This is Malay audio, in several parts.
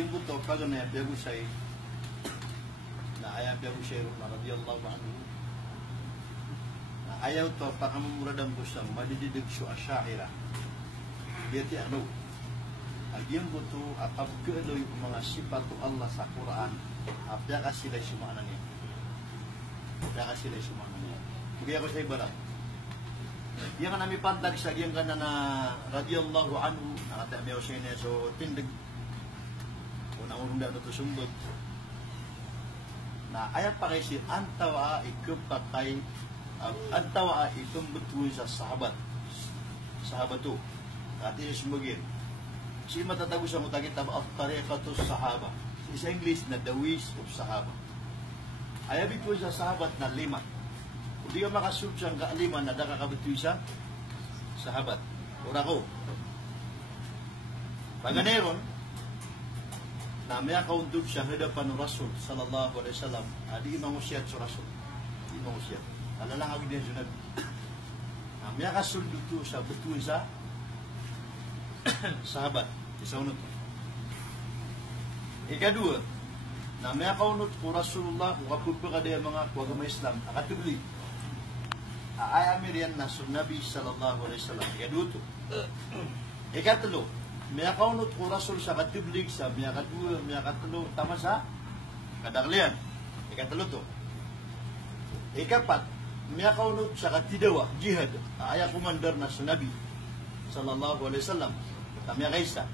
Agian buto kagan na Abu Sa'id na ayah Abu Sa'id radhiyallahu anhu na ayaw to pakamuradang kusam madididig su asy'ariyah dia ti ano agian buto akab keeloy mga sifat Allah sa Quran apya kasila sumana niya apya kasila sumana niya kaya ko sa ibarat yang nami pantag sa agian kana na radhiyallahu anhu nakata may usene so tindig unang-unang daw ito sundot na ayat pakisir antawa ikupatay antawa itong betul sa sahabat tu ati sumugin si matatago sa mutagit of tariqatus sahaba sa English na the ways of sahaba ayat betul sa sahabat na 5 kung di ka makasub siyang ka-5 na nakakabetul sa sahabat ura ko paganeron na may akaundog siya hadapan ng Rasul sallallahu alaihi wasallam adi mangusiyat sa Rasul di mangusiyat alalang agad din sunod na may akasuldo to sa betul sa sahabat isaunod ikadua na may akaunod ko Rasulullah kapag pa kada mga agama Islam akatubli ay amirian na Nabi sallallahu alaihi wasallam ikadua to ikatlo may akaunot ko Rasul sa katiblig sa may kadua, may katlo, tama sa kadaklian. Ikatlo to. Ikapat, may akaunot sa katidawa, jihad, ayah komandar na Nabi sallallahu alaihi wasallam. Tama kaisa.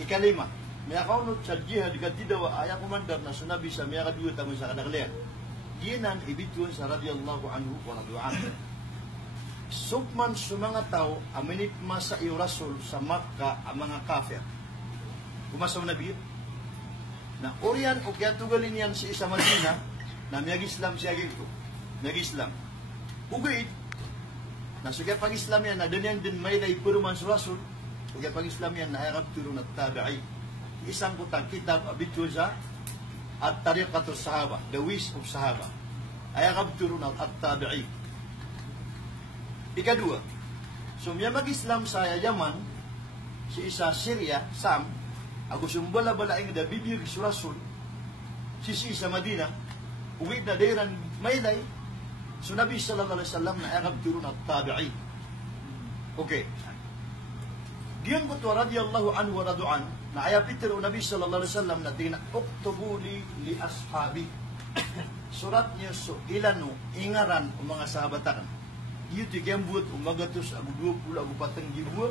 Ikalima, may akaunot sa jihad, katidawa, ayah komandar na Nabi sa may kadua, tama sa kadaklian. Ginan ibituan sa radhiyallahu anhu wa radhu'an. Sukman sa mga tao aminit masa iyo Rasul sa Makkah ang mga kafir. Kumasaw Nabi na oriyan o kaya tugalin yan si isa Madina na miyag Islam siya gito. Miyag Islam. Ugit na sige pag-Islam yan na danyan din may lay puruman sa Rasul o kaya pag-Islam yan na ayakab turun at tabi'i. Isang kutang kitab abitul sa at tariqatus sahaba, the ways of sahaba. Ayakab turun at tabi'i. Ikadua, so miya mag-Islam sa Yaman, si isa Syria, Sam, ako sumbala-balaing da bibig si Rasul, si isa Madina, uwid na dayran maylay, so Nabi sallallahu alaihi wasallam na agab turun at tabi'i. Okay. Diyan ko to radiyallahu anhu wa radu'an, na ayapitir o Nabi sallallahu alaihi wasallam na tina, uktubuli li ashabi. Surat niyo so ilano, ingaran o mga sahabatan. Iyo ti gembut umagatos ang 20 ang patang gibuot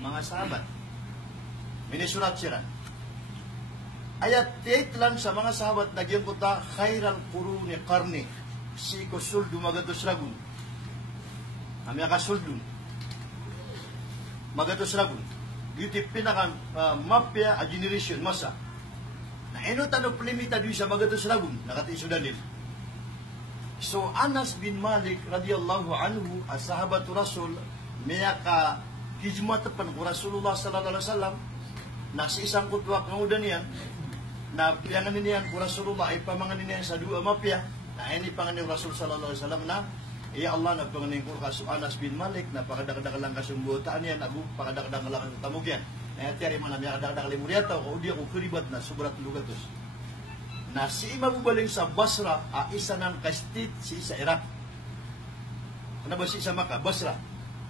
mga sahabat. Minisurat siya. Ayat 8 lang sa mga sahabat na giyembuta khairal quruni qarni si ko suldu magatos ragun. Ami ka suldu. Magatos ragun. Iyo ti pinaka mapya a generation masa. Na eno tanong limita di sa magatos ragun nakatiisudan din. So Anas bin Malik radhiyallahu anhu as-sahabatu Rasul miyaka hijmatapan ko Rasulullah sallallahu alaihi wasallam na si isang kutwa kangudan niyan na piyangan niyan ko Rasulullah ay pamangan niyan sa dua mapya na ini panganin Rasul sallallahu alaihi wasallam na iya Allah na panganin ko kaso Anas bin Malik na pakadadak lang kasumbutan niyan abu pakadadak lang tamugyan na tiyari man na pakadadak limuriata ko dia ko keribat na sobrat lugatos na si mabubaling sa Basra, isa ng kastit si sa Iraq. Ano ba si sa Makkah? Basra.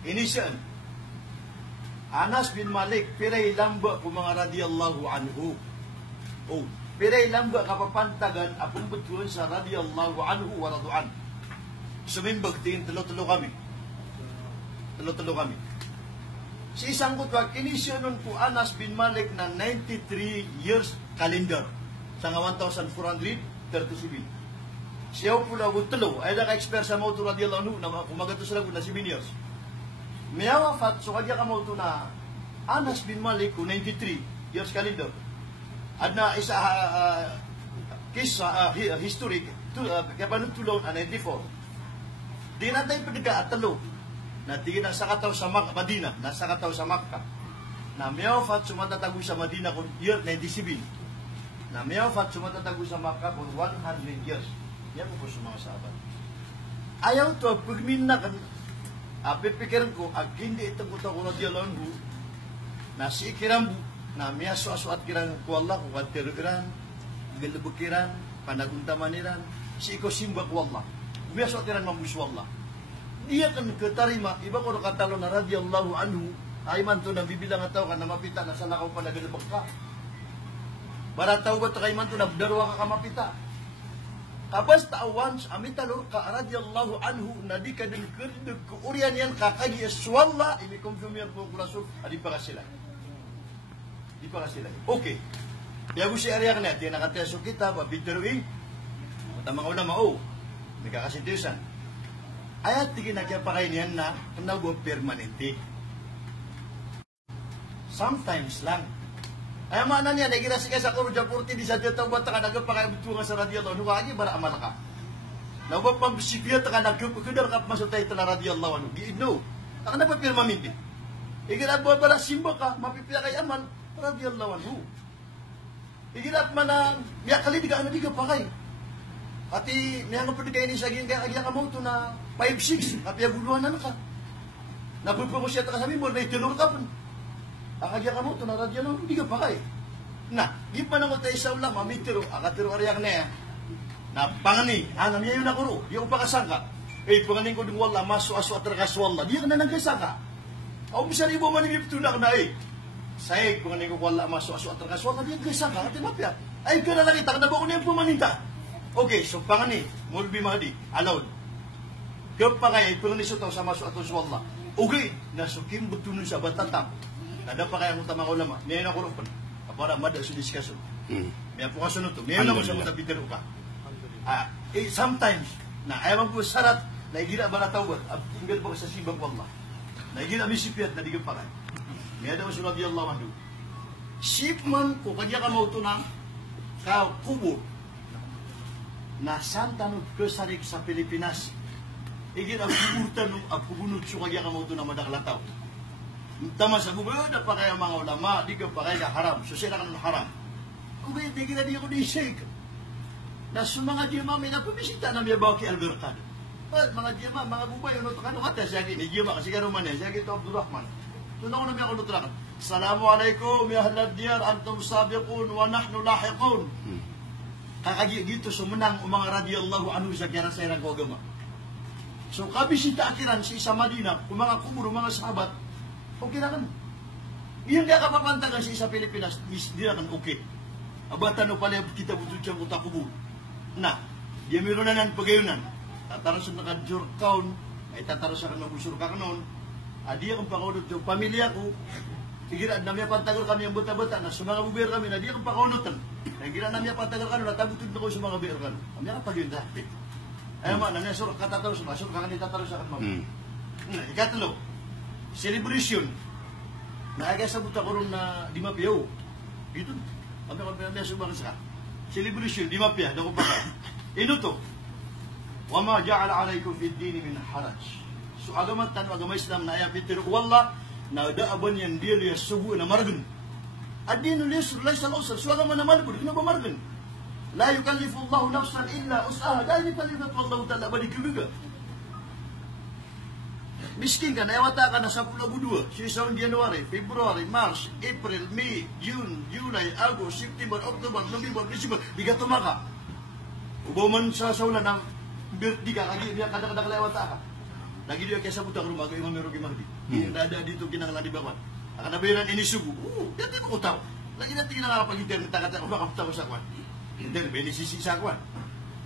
Inisyan. Anas bin Malik, piray lamba po mga radiyallahu anhu. Oh, piray lamba kapapantagan, apong betulan sa radiyallahu anhu wa radu'an. Sumimbag, tingin tulo-tulo kami. Tulo-tulo kami. Si isang kutwag, inisyan nun po Anas bin Malik na 93 years calendar. Sa nga 1,437. Siya po na tulo, ay naka-expert sa motor radiyallahu anhu na kumagato sila po na 7 years. Miyawafat, so kanya ka motor na Anas bin Malik ko 93 years calendar. At na isa historic, kaya pa nung tulong 94. Di na tayo pagka at talo na tingin na sakataw sa Madina, nasa kataw sa Makkah. Na miyawafat, sumatatago sa Madina kung year 97. Na miyawafat sumatatago sa Makkah for 100 years. Yan po sa mga sahabat. Ayaw to, pagminakan, pipikiran ko, ag hindi itong kuta ko radiyallahu anhu, na si Ikirambu, na miyaso-asuat kiran ku Allah, kuwantiru iran, gilibukiran, panaguntamaniran, si iko simba ku Allah. Miyaso kiran mambusu Allah. Dia kan ketarima, iba ko katalo na radiyallahu anhu, ay man to na bibilang ataw ka na mapita na sa lakaw pa nagalibag ka. Barataw ba to kay man to na darwa ka kamapita. Kabas taawan sa amitalor ka radiyallahu anhu na di ka din kerdig kuurian yan kakagi eswalla, imi konfirmir po kurasul, adi pa ka sila. Di pa ka sila. Okay. Kaya gusto area ka na, tiyan nakateso kita, babiteruin, tamang ulama, may kakasintiusan. Ayat tingin na kaya pakainian na kanago permanente. Sometimes lang. Ay mana niya, nagira si kasa kuro japurti di sa dito ba taka nagpakay butunga sa radiyallahu anhu kagi bara amal ka. Nawa pang bisipya taka nagkudar kap masutay tala radiyallahu anhu. Giidno. Taka na pa permanente. Igira ba bara simba ka mapipila kay amal radiyallahu anhu. Igira man ya kali diga ano diga pakay. Ati niya nga pwede kayo ni saging kaya agya ka mo ito na 5-6, kapya guluhan na ka. Napupo ko siya ito kasabi mo, na itinur ka po. Akagya ka mo ito na radya na, hindi ka pa kayo. Na, di pa na ko tayo sa ulam, amitiro, akatiro karyak na yan. Na pangani, anam niya yun nakuro, di ako pakasangka. Panganin ko dung wala, maso-aso at rakaswala, di ka na nagkasangka. Ako bisa rin mo manimip tunak na Sayag, panganin ko wala, maso-aso at rakaswala, di ka kasangka, ati mapya. Ay, ka na lang itak, na ba ko na yung pumaninta? Okay, so pangani, mulbi mahadi, allowed. Kapag kaya ipangani taw sa maso ato swalla. Okay, nasukim betul sa batatap. Nada pa kaya ang utama ko lama. Niya na ko rupan. Para mada sa discussion. May po kasunod to. Niya na ko sa mga bitero ka. Sometimes, na ayaw po sarat, na igira ba na tawad, tinggal pa sa simbang wallah. Na igira misipiyat na digil pa kaya. Niya daw sa radiyallahu anhu. Shipman ko, kanya ka mauto na, kubur, na Santa no kesarik sa Pilipinas. Igin ang kuburtan ng pubunot so kaya ka mo ito na madaklataw. Tama sa bubayo na pa kaya mga ulama, di ka pa kaya haram. So sila ka ng haram. Kung kaya di di ako di-shake. Na sa mga diyama may napabisita na may bawa kay Albertado. Mga diyama, mga bubayo, no, kano kata siya gini, diyama kasi karuman niya, siya gito Abdurrahman. So na ko namin ako nutulakan. Assalamualaikum, ya ahlad diyar, antum sabiqun, wa nahnu lahiqun. Kakagi dito sumunang mga radiyallahu anhu sa kaya sa irang kogama. So kabisita akiran si isa Madina, kung mga kuburo, mga sahabat, okay na kan. Iyon dia kapapantagan si isa Pilipinas, di na kan okay. Abatan no pala kita butuh siyang utak kubur. Nah, dia meron na ng pagayunan. Tataros na naka-jurkaon, ay tataros na nabusur ka kanon. Adi akong pakaunod yung pamilya ko, Sigira na miya pantagal kami ang buta-buta na sa mga bubir kami na di akong pakaunutan. Sigira na miya pantagal kami na tabutod na ko sa mga bubir kami. Kami ang pag-yun dahil. Ayaw man, na sur katataros na, sur kakani tataros sa kanmang. Ikatlo, celebration. Naagay sa buta ko rin na di mapiyaw. Ito, kami ang subang sa celebration, di mapiyaw, na kung baka. Ino to, wama ja'ala alaykum fid dini min haraj. So agamat tanong agama Islam na ayapit pero wala na daaban yan dia liya subu na margan. Ad-dinu laysa al-usr. So agama na malbud kina ba margan? La yukallifu Allahu nafsan illa usaha. Dahil palibat wallahu ta'ala balik juga. Miskin ka, naiwata ka na 10 si January, February, March, April, May, June, July, August, September, October, November, December, bigat tumaka. Ubaman sa sauna ng birthday ka, kagi biya kada-kada kalawata ka. Lagi dia kaya buta ke rumah Imam Merogi Mahdi. Yang ada di tu kinang di bawah. Akan nabiran ini subuh. Dia tidak mau tahu. Lagi nanti kita ngapa kita kata orang tahu sakwan. Dan beni sisi sakwan.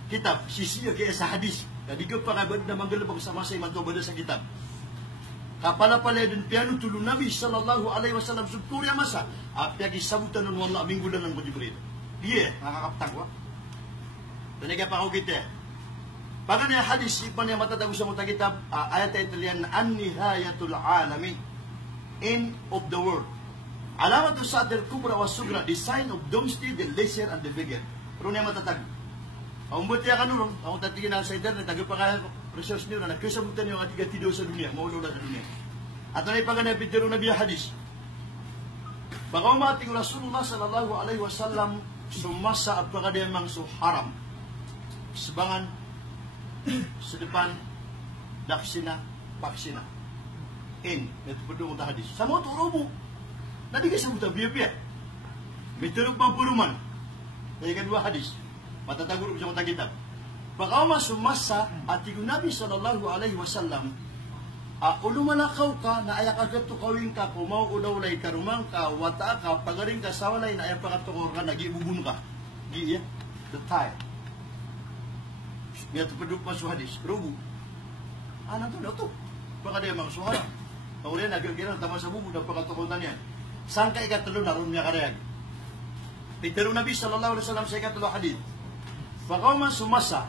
Kitab sisi dia kayak hadis. Jadi ke para benda manggil bersama saya mantu benda sa kitab. Kapala pala dan piano tulun Nabi sallallahu alaihi wasallam syukur ya masa. Apa lagi sabutan nun wallah minggu dan ng Jibril. Dia nakakaptang wa. Dan kaya pa ko kita. Pada niya hadis ipan niya matatago sa mga kitab ayat ay italian an-nihayatul alami, end of the world. Alamat sa atir kubra wa sugra, the sign of doomsday, the lesser and the bigger. Pero niya matatago. Paumbot niya kanulong, ang tatigin na sa internet, tago pa kaya research niyo na nagkasabutan niyo ang atiga-tido sa dunia, maulula sa dunia. At na ipaganapit niyo na biya hadis. Baka umating Rasulullah sallallahu alaihi wasallam sumasa at pagkademang so haram. Sebangan sa depan daksina paksina in ito po doon hadis sa mga turubo na di ka sa buta biya-biya Miturut pangpuluman. Saya kedua hadis. Mata tagur sa mata kitab. Pagkauma sumasa at yung Nabi sallallahu alaihi wasallam ulo manakaw ka na ayak agad to kawin ka kumaw ulawlay karumang ka wata ka pagaring ka sawalay na ayak pakatukor ka nagibubun ka. Di ya. The time. Niya to paduk pa sa hadis. Rubu. Ano to na to? Baka dia mga suhara. Kaulian nagkira tama sa bubu na pakatukor na niya. Sangka ikatlo naroon niya karayag. Pero Nabi sallallahu alaihi wasallam sa ikatlo hadis. Pagkauma sumasa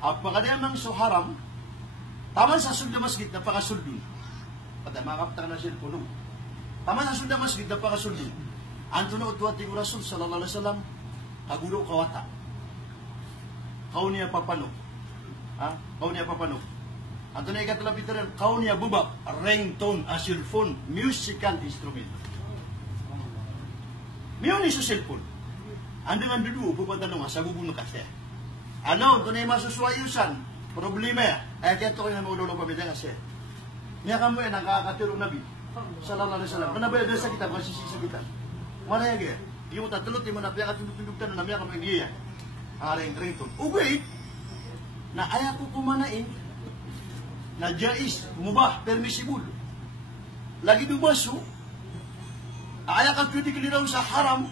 apakadya ng suharam taman sa sunda masjid na pakasuldun. Pata makapta na siya puno. Taman sa sunda masjid na pakasuldun. Anto na utwat ni Rasul sallallahu alaihi wasallam kaguro kawata. Kau niya papano. Ha? Kau niya papano. Anto na ikatlo pitaran kau niya bubak ringtone asilphone musical instrument. Miyon ni sa cellphone. Andang dulu pupatanong sa bubuno kasi. Ano, ito na yung masusuayusan. Problema ya. Ay, kaya ito kayo na maulolo pamilya kasi. Niya ka mo yan, nakakatirong Nabi. Sallallahu alaihi wasallam. Kanabaya sa kita, masisisa kita. Mana ya, yung tatulot, yung manapya ka tunduk-tunduktan na namya ka pag-iya. Aring ito. Ugay, na ayaw ko kumanain, na jais, mubah, permissible. Lagi dumaso, ayaw ka pwede kaliraw sa haram,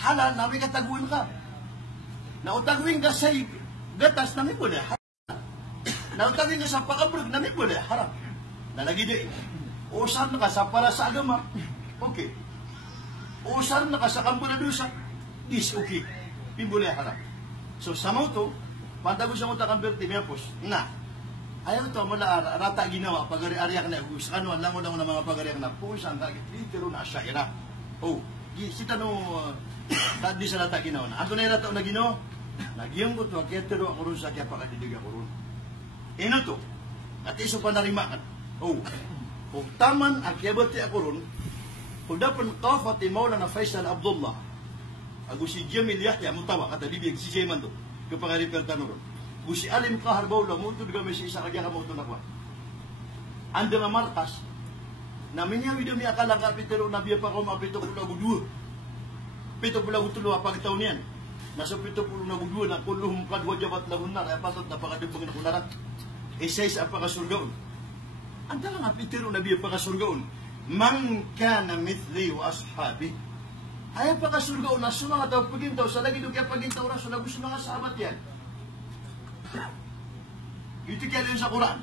halal, namin kataguin ka. Nautagwin ka sa gatas, namin boleh haram. Nautagwin ka sa pakabrug, namin boleh haram. Nalagi din. Usan ka sa para sa agama, okay. Usan ka sa kampo na dosa, is okay. Boleh haram. So, sa mo to, pantago siya mo takamberti, may apos, na, ayaw ito, mula rata ginawa, pag-ari-ariak na, sa ano, alam mo ng mga pag-ariak na, pusan ka, litero na asyaira. Oh, si tanong, tadi sa rata ginawa na. Ako na yung rata na ginawa, nagyang ko to, kaya tero ako rin sa kaya pakadidig ako rin. Ino to, at iso pa narimakan. Oh, kung taman ang kiyabati ako rin, kung dapat kafati Maulana Faisal Abdullah, ako si Jamil Yahya mutawa, kata bibig si Jayman to, kapag repertano rin. Kung si Alim Kaharbaw lang, muto diga may si isa kagya ka muto na kwa. Anda nga markas, namin niya video niya akalang kapitero na biya pa ko mapito ko lagu dua. Pito pula gutulo apag taon yan. Nasa pito pula na gudua na kulum kadwa jabat lahun na, kaya patot na pakadibang na kularat. Isays ang pakasurgaon. Anda nga kapitero na biya pakasurgaon. Man kana mithli wa ashabi. Ay pakasurgaon na sumanga tao pagintaw, sa lagi doon kaya pagintaw na, sa lagu sumanga sahabat yan. Ito kaya yun sa Quran.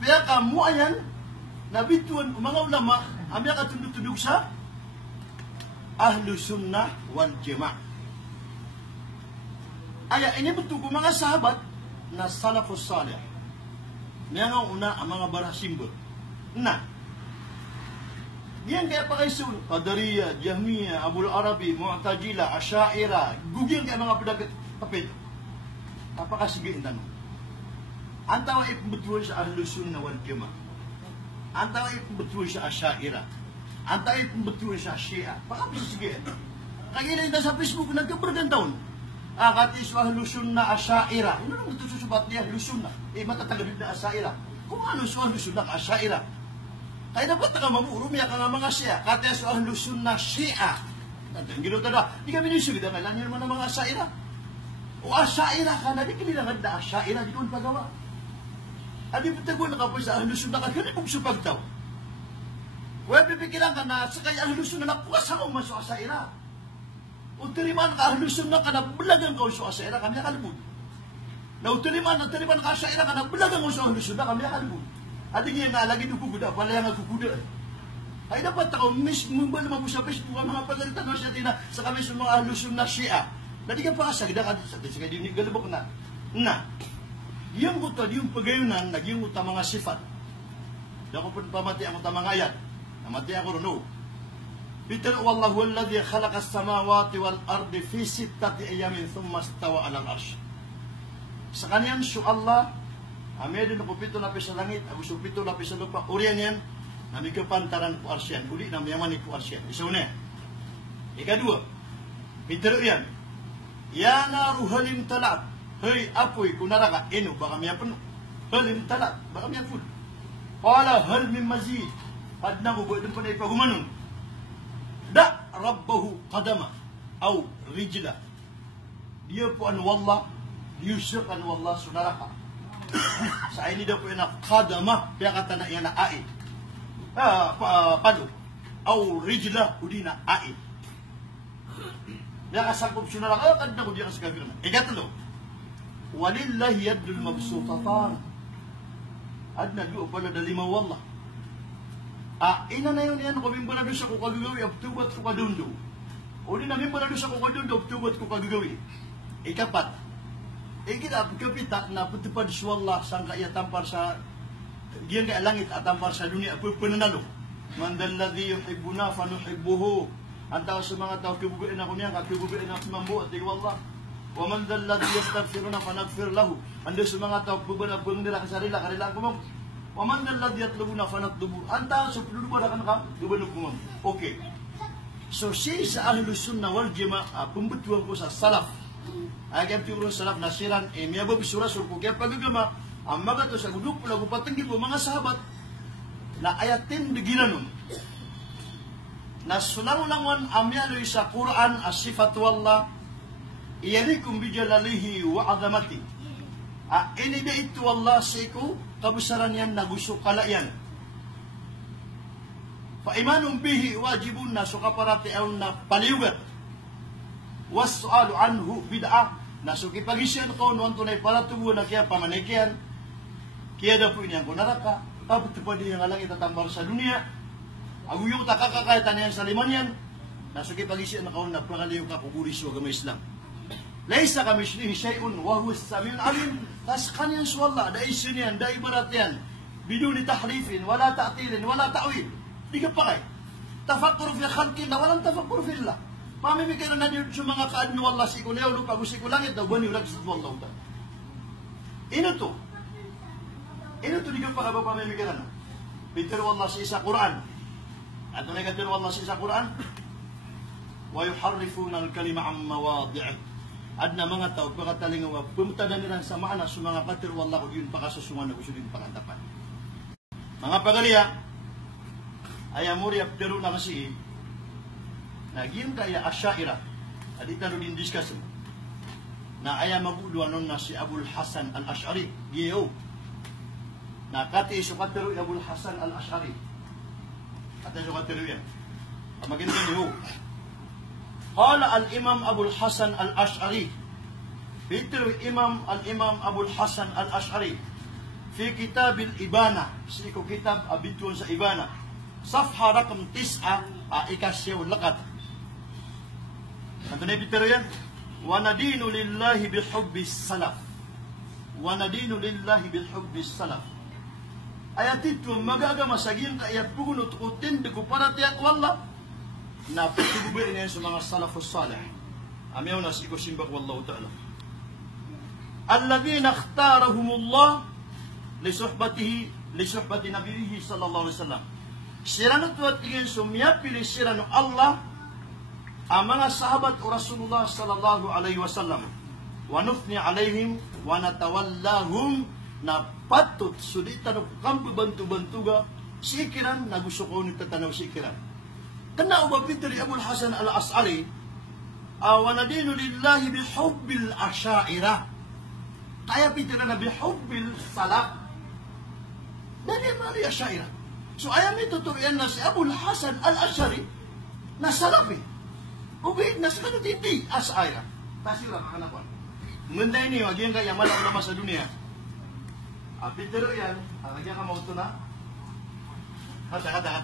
Kaya kamu ayan, nabituan mga ulama, amya katundog-tundog sa ahlu sunnah wal jamaah. Aya, ini betul ko mga sahabat na salafus salih. Niya nga una ang mga barasimbol. Na, diyan kaya pa kayo sun, Qadariyah, Jahmiyah, Abul Arabi, Mu'tazila, Asy'ariyah, gugyan kaya mga pedagat tapit. Napakasigain tanong. Ang tawa ipabetul sa ahlu sunnah wal jamaah. Ang tawa ipabetul sa Asy'ariyah. Ang tawa ipabetul sa Syiah. Pakapasigain. Kagila ito sa Facebook, nagkabergan taon. Kati sa ahlu sunnah Asy'ariyah. Ano naman ito susubat niya ahlu sunnah? Matatagabid na Asy'ariyah. Kung ano sa ahlu sunnah Asy'ariyah? Kaya dapat na mamuro, miya ka nga mga Syiah. Kati sa ahlu sunnah Syiah. Ang ginuta na, di kami nisugid ang kailangan naman ng mga Asy'ariyah. O Asy'ariyah ka na, di kailangan na Asy'ariyah, di doon pagawa. Adi patagon na kapag sa ahlu sunnah ka, kaya kung supagtaw. Kaya pipikiran ka na, sa kaya ahlu sunnah na pukas ako maso Asy'ariyah. O tiriman ka ahlu sunnah ka na bulagan ka sa Asy'ariyah, kami nakalibod. Na o tiriman ka Asy'ariyah ka na bulagan ka sa ahlu sunnah, kami nakalibod. Adi ngayon na, lagi nung kukuda, palaya nga kukuda. Ay dapat ako, mismo ba naman po sa Facebook, ang mga pagalitan na siya tina, sa kami sa mga ahlu sunnah Syiah. Dati ka pa asag, sa kaya dinig galabok na. Na, yung buto, yung pagayunan, naging buta mga sifat. Dako po pamati ang buta mga ayat. Namati ako rin, no. Bitan, wallahu alladhi khalaqa as-samawati wal ardi fi sittati ayamin thumma stawa ala al-arsh. Sa kanyan, su Allah, amedin na po pito lapis sa langit, agusto pito lapis sa lupa, urian yan, nami kepantaran po arsyan, uli na mayaman po arsyan. Isa una. Ikadua, pitero yan, yana ruhalim talat, hey apoy kunaraka, ino, baka miya puno, halim talat, baka miya full. Kala hal min mazid, hadna mo, buwan pa na ipagumanon. Da, rabbahu qadama atau rijlah. Dia pun wallah, diusyirkan wallah sunaraka. Sa ini dia pun nak qadama, dia kata nak yang nak ai. Padu. Au rijlah udina ai. Dia kasangkup sunaraka kan dah dia kasagirna. Kata lo. Walillahi yadul mabsutatan. Adna dua pala da lima wallah. Ina na yun yan, kung mimba na doon siya kung kagagawi, abtubat ko kadundo. O di na mimba na doon siya kung kadundo, abtubat ko kagagawi. Ikapat. Kita kapita na putupad sa wallah, sangka iya tampar sa, diyan kaya langit at tampar sa dunia, penanalo. Man dalladhi yuhibbuna fanuhibbuhu. Ang tao sa mga tao, kibuguin ako niya, kibuguin ako mambuat, di wallah. Wa man dalladhi yastaghfiruna fanagfir lahu. Ando sa mga tao, bubang nila kasarila, karila ko mo. Wa man dalladhi yatlubuna fanatlubu. Ang tao sa pulubada kan ka, dubanog ko mo. Okay. So, si sa Ahlus Sunnah wal Jamaah, pembetuan ko sa salaf. Agam tiurun salaf nasiran, miyabab surah surku. Kaya pagagama, ang mga to sa guduk pula, kupatanggi po, mga sahabat, na ayatin diginanum. Na sulang-langon amyaloy sa Quran, as-sifat wallah, iyalikum bijalalihi wa azamati. Ini dia itu Allah siku kebesaran yang nagusuk kalayan. Fa imanum bihi wajibun na sukaparati aw na paliugat. Was su'alu anhu bid'ah. Nasuki pagisyan ko nuan tunay para tubo na kaya pamanikian. Kaya da po iniyang kunaraka. Tapos tupadi yang alang itatambar sa dunia. Aguyong takakakaitan yan sa liman yan. Nasuki pagisyan ko na pangaliw ka puguri sa agama Islam. Laisa kamishlihi syai'un wa huwa as-sami'ul 'alim. Taskan yan sa Allah, da isun yan, da ibarat yan. Biduni tahrifin, wala ta'tilin, wala ta'wil. Di ka pakay. Tafakkur fi khalqillah, walang tafakkur fi Allah. Pamimigay na niyo sa mga kaadmi wallah si kuliyaw, lupa ko si kulangit, daw bani ulag sa wallah uta. Ino to? Ino to di ka pakay ba pamimigay na? Bitir wallah sa isa Quran. At nagatir wallah sa isa Quran. Wa yuharrifuna al-kalima an mawadi'ih. Adna mga tao, pagkatalingawa, pumunta na nila sa maana sa mga katir, wallah ko yun pakasusungan na gusto din pakantapan. Mga pagaliya, ayamuri apdero na kasi, naging kaya asyaira, adita rin discuss, na ayamaguduan nun na si Abul Hasan al-Ash'ari, giyo, na kati iso katiro Abul Hasan al-Ash'ari, kati iso katiro yan, maganda niyo, قال الإمام أبو الحسن الأشعري بيتر الإمام أبو الحسن الأشعري في كتاب الإبانة سيكو كتاب أبيتون سا إبانة صفحة رقم 9 إكاسيو لقد أنتني بيتر yan وندين لله بحب السلف وندين لله بحب السلف ayat itu magagama sagin ayat pugunot utin de kuparatiak wallah na pagtubuin niya sa mga salafus salih. Amiyaw na siko simbak wallahu ta'ala. Alladhina ikhtarahumullah li suhbati nabiyhi sallallahu alaihi wasallam. Sirano tuat tingin sumya pilih sirano Allah ang mga sahabat o Rasulullah sallallahu alaihi wasallam. Wa nufni alaihim wa natawallahum na patut suditan o kampi bantu-bantuga sikiran na gusto ko nagtatanaw sikiran. Kena ubah pitri Abul Hasan al-Ash'ari wa nadinu lillahi bihubbil asyairah. Kaya pitri na bihubbil salaf. Dan yan mali asyairah. So ayam itu turuan na si Abul Hasan al-Ash'ari na salafi. Ubihid na sa kanot hindi asyairah. Tasirah kanakuan. Munda ini wag yan kaya malang ulama sa dunia. Pitri yan, lagyan ka mauto na. Kata.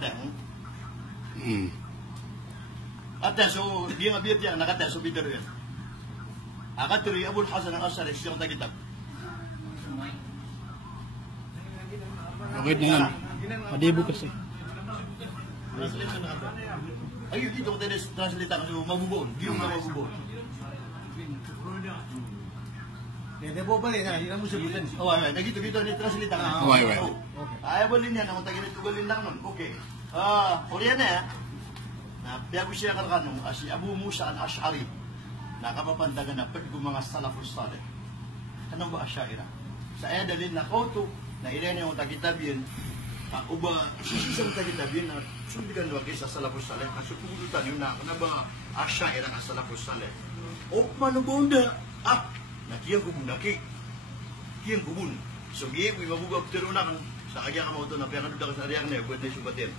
Ata so dia ngabiyat yan nakata so bidaro yan. Akatiro Abul Hasan al-Ash'ari siyang tagitab. Okay na yan. Madibo kasi. Ayun dito ko tayo translate kasi mabubuon. Giyong na mabubuon. Dede po ba rin ha? Hindi na mo sabihin. Ay, nagito ni translate ka. Okay. Ay, balin yan. Ang tagin ito balin lang nun. Okay. Oriyan na na biyago siya karkanong si Abu Musa al-Ash'ari nakapapandagan na pag mga salafus salih. Anong ba asyaira? Sa dalil na kauto na ilan yung tagitab yun Uba, sisisang kita bin na sundigan wagi sa salafus saleh. Kaso pulutan yun na kanaba asya era ka salafus saleh. O manubunda nakiyang kubundaki. Kiyang kubun. So giye ko mabugab tiro na kan sa agya ka mo to na pera duda ka sa ariyak na buat na subatin.